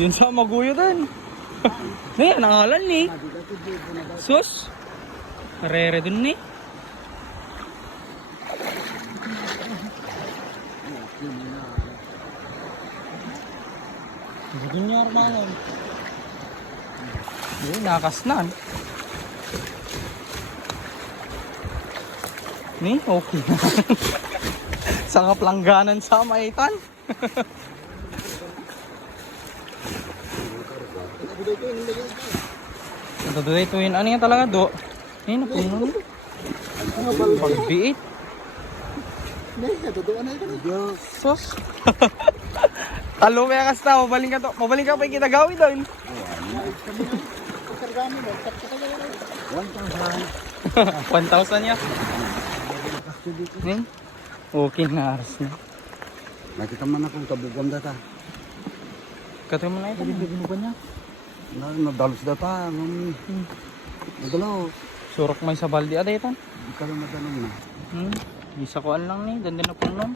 Yun sa maguyo din. Ngayon, nangalan ni. Sus. Rere dun ni. Dun niya armangan. Yun, nakasnan. Ni, okay na. Sa kaplangganan sa maitan. Ito yun, ano yan talaga do? Ayun, napuno. Pagbiit. Sos. Talo kaya kasta, mabaling ka to. Mabaling ka pa yung kitagawi doon. 1,000 niya. Okay na aras na. Nakita man akong kabugam data. Kata mo na ito, bibigyan ba niya? Nadalos data. Nadalo. Surok may sa baldi ada ito. Hindi ka lang madalong na. Isa koan lang ni, dandan na punom.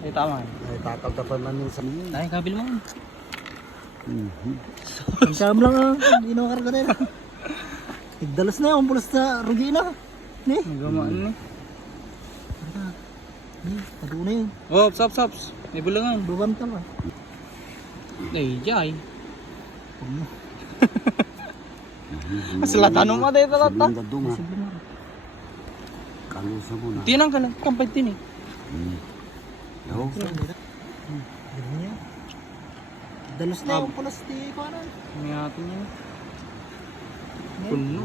Ay tama. Ay tatagtapan lang yung sa mga. Ay kabil mo. Siyam lang ah, hindi na makarga na yun. Igdalas na yun, pulas na rugi na. Ni? Magamaan ni. Ni, tado na yun. Oh, saps. May bulangan. Buwan ka ba? Ay, jay. Masalatan mo dito lata. Dadong ha. Kalusa mo na. Tinang ka lang, kampay tin eh. Yo. Ganun niya. Dalas na yung pulas di ko ano. May atin yun. Puno.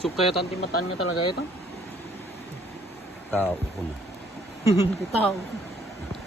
So kaya tanti mataan niya talaga ito? Tao ko na. Tao.